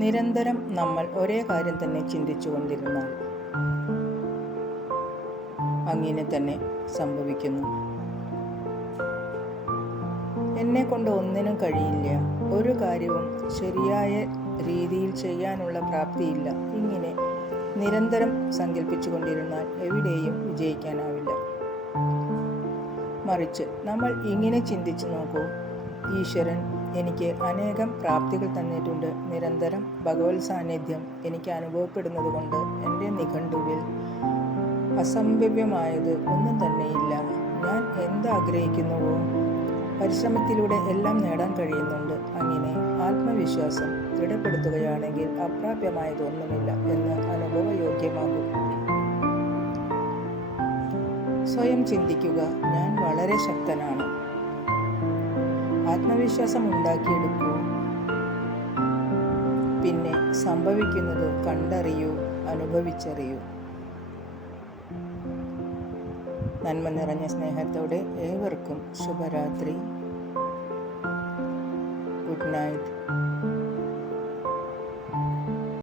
നിരന്തരം നമ്മൾ ഒരേ കാര്യം തന്നെ ചിന്തിച്ചു കൊണ്ടിരുന്നാൽ അങ്ങനെ തന്നെ സംഭവിക്കുന്നു. എന്നെ കൊണ്ട് ഒന്നിനും കഴിയില്ല, ഒരു കാര്യവും ശരിയായ രീതിയിൽ ചെയ്യാനുള്ള പ്രാപ്തിയില്ല, ഇങ്ങനെ നിരന്തരം സങ്കല്പിച്ചു കൊണ്ടിരുന്നാൽ എവിടെയും വിജയിക്കാനാവില്ല. മറിച്ച് നമ്മൾ ഇങ്ങനെ ചിന്തിച്ചു നോക്കൂ: ഈശ്വരൻ എനിക്ക് അനേകം പ്രാപ്തികൾ തന്നിട്ടുണ്ട്. നിരന്തരം ഭഗവത് സാന്നിധ്യം എനിക്ക് അനുഭവപ്പെടുന്നത് കൊണ്ട് എൻ്റെ നിഘണ്ടുവിൽ അസംഭവ്യമായത് ഒന്നും തന്നെയില്ല. ഞാൻ എന്താഗ്രഹിക്കുന്നുവോ പരിശ്രമത്തിലൂടെ എല്ലാം നേടാൻ കഴിയുന്നുണ്ട്. അങ്ങനെ ആത്മവിശ്വാസം ദൃഢപ്പെടുത്തുകയാണെങ്കിൽ അപ്രാപ്യമായതൊന്നുമില്ല എന്ന് അനുഭവയോഗ്യമാകും. സ്വയം ചിന്തിക്കുക: ഞാൻ വളരെ ശക്തനാണ്. ആത്മവിശ്വാസം ഉണ്ടാക്കിയെടുക്കൂ. പിന്നെ സംഭവിക്കുന്നത് കണ്ടറിയൂ, അനുഭവിച്ചറിയൂ. നന്മ നിറഞ്ഞ സ്നേഹത്തോടെ ഏവർക്കും ശുഭരാത്രി. Good night.